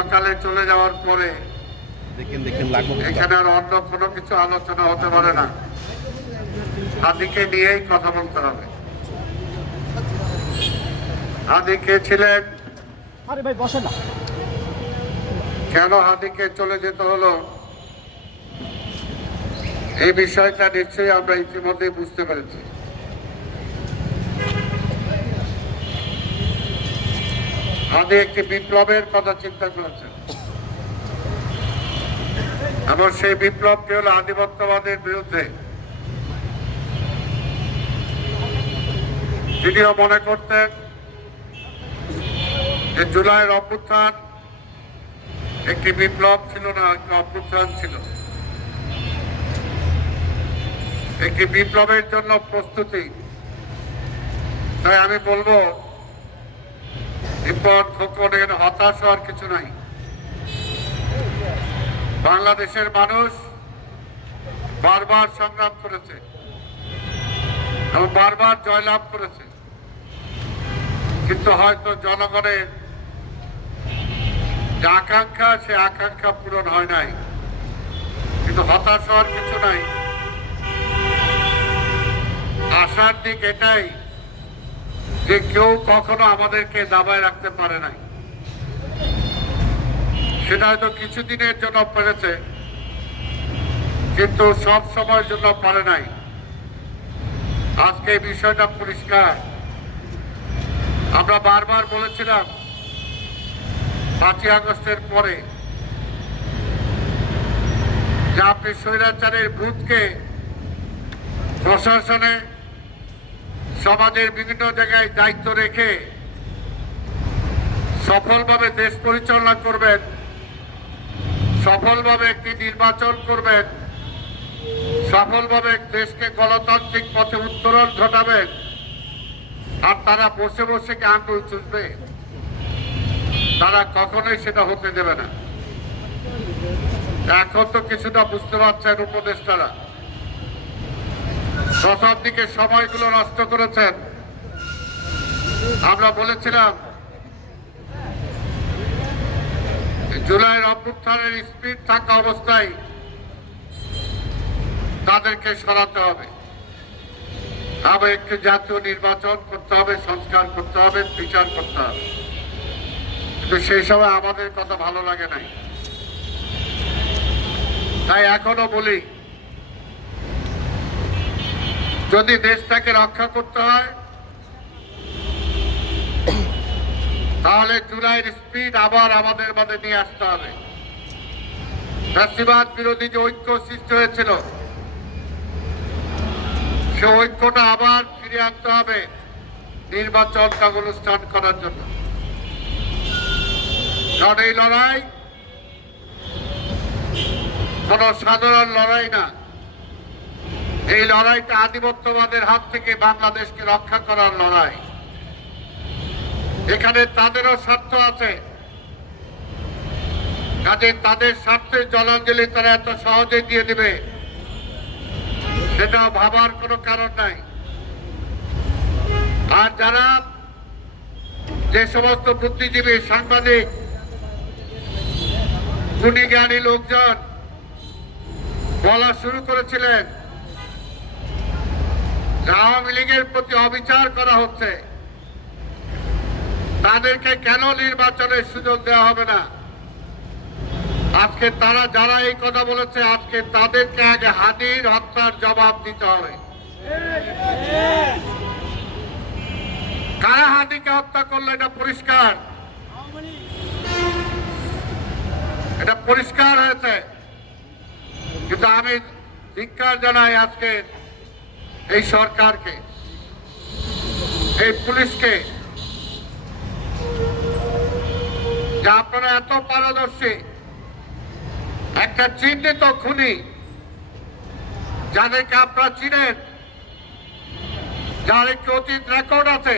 অকালে চলে যাওয়ার পরে দেখেন দেখেন লাগবো এখানে আর অন্য কোনো কিছু আলোচনা হতে পারে না। হাদিকে নিয়েই কথা বলতে হবে। হাদি কে ছিলেন? আরে ভাই বসে না। কেন হাদিকে চলে যেতে হলো? এই বিষয়টা নিশ্চয়ই আমরা ইতিমধ্যে বুঝতে পেরেছি। হাদি একটি বিপ্লবের কথা চিন্তা করেছেন। এবং সেই বিপ্লবটি হলো আধিপত্যবাদের বিরুদ্ধে? তিনিও মনে করতেন যে জুলাইয়ের অভ্যুত্থান একটি বিপ্লব ছিল না, একটি অভ্যুত্থান ছিল। একটি বিপ্লবের জন্য প্রস্তুতি। তাই আমি বলব রিপোর্ট খোকন হতাশ হওয়ার কিছু নাই। বাংলাদেশের মানুষ বারবার সংগ্রাম করেছে এবং বারবার জয়লাভ করেছে। কিন্তু হয়তো জনগণের যে আকাঙ্ক্ষা, সে আকাঙ্ক্ষা পূরণ হয় নাই। কিন্তু হতাশ হওয়ার কিছু নাই। আশার দিক এটাই যে কেউ কখনো আমাদেরকে দাবায় রাখতে পারে নাই। সেটা হয়তো কিছুদিনের জন্য পেরেছে, কিন্তু সব সময়ের জন্য পারে নাই। আজকে এই বিষয়টা পরিষ্কার। আমরা বারবার বলেছিলাম, পাঁচই আগস্টের পরে যে আপনি স্বৈরাচারের ভূতকে প্রশাসনে সমাজের বিভিন্ন জায়গায় দায়িত্ব রেখে সফলভাবে দেশ পরিচালনা করবেন, সফলভাবে একটি নির্বাচন করবেন, সফলভাবে দেশকে গণতান্ত্রিক পথে উত্তরণ ঘটাবেন, আর তারা বসে বসে কি আঙ্গুল চুষবে তারা কখনোই সেটা হতে দেবে না। এখন তো কিছুটা বুঝতে পারছেন উপদেষ্টারা। প্রথম দিকে সময়গুলো নষ্ট করেছেন। আমরা বলেছিলাম, জুলাইয়ের অভ্যুত্থানের স্পিড থাকা অবস্থায় তাদেরকে সরাতে হবে। আবার একটি জাতীয় নির্বাচন করতে হবে, সংস্কার করতে হবে, বিচার করতে হবে। কিন্তু সেই সময় আমাদের কথা ভালো লাগে নাই। তাই এখনও বলি যদি দেশটাকে রক্ষা করতে হয়, তাহলে জুলাইয়ের স্পিড আবার আমাদের মাঝে নিয়ে আসতে হবে। ফ্যাসিবাদ বিরোধী যে ঐক্য সৃষ্টি হয়েছিল, সে ঐক্যটা আবার ফিরে আনতে হবে নির্বাচনটা অনুষ্ঠান করার জন্য। কারণ এই লড়াই কোন সাধারণ লড়াই না। এই লড়াইটা আধিপত্যবাদের হাত থেকে বাংলাদেশকে রক্ষা করার লড়াই। এখানে তাদেরও স্বার্থ আছে। কাজে তাদের স্বার্থের জলাঞ্জলি তারা এত সহজে দিয়ে দিবে সেটা ভাবার কোনো কারণ নাই। আর যারা যে সমস্ত বুদ্ধিজীবী, সাংবাদিক গুণী জ্ঞানী লোকজন বলা শুরু করেছিলেন আওয়ামী লীগের প্রতি অবিচার করা হচ্ছে। তাদেরকে কেন নির্বাচনের সুযোগ দেওয়া হবে না? আজকে তারা যারা এই কথা বলেছে, আজকে তাদেরকে আগে হাদির হত্যার জবাব দিতে হবে। কারা হাদিকে হত্যা করল, এটা পরিষ্কার? এটা পরিষ্কার হয়েছে। কিন্তু আমি ধিক্কার জানাই আজকে এই সরকারকে, এই পুলিশকে, যে আপনারা এত পারদর্শী, একটা চিহ্নিত খুনি, যাদেরকে আপনারা চিনেন, যার একটি অতীত রেকর্ড আছে,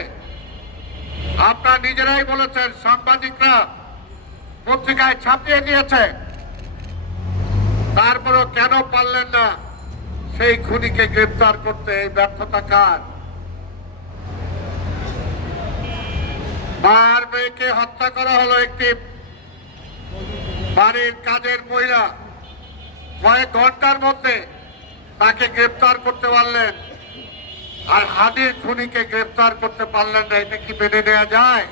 আপনারা নিজেরাই বলেছেন, সাংবাদিকরা পত্রিকায় ছাপিয়ে দিয়েছে। তারপরও কেন পারলেন না? সেই খুনিকে গ্রেপ্তার করতে এই ব্যর্থতা কার? মার মেয়েকে হত্যা করা হলো একটি বাড়ির কাজের মহিলা। কয়েক ঘণ্টার মধ্যে তাকে গ্রেপ্তার করতে পারলেন। আর হাদির খুনিকে গ্রেপ্তার করতে পারলেন না, এটা কি মেনে নেওয়া যায়?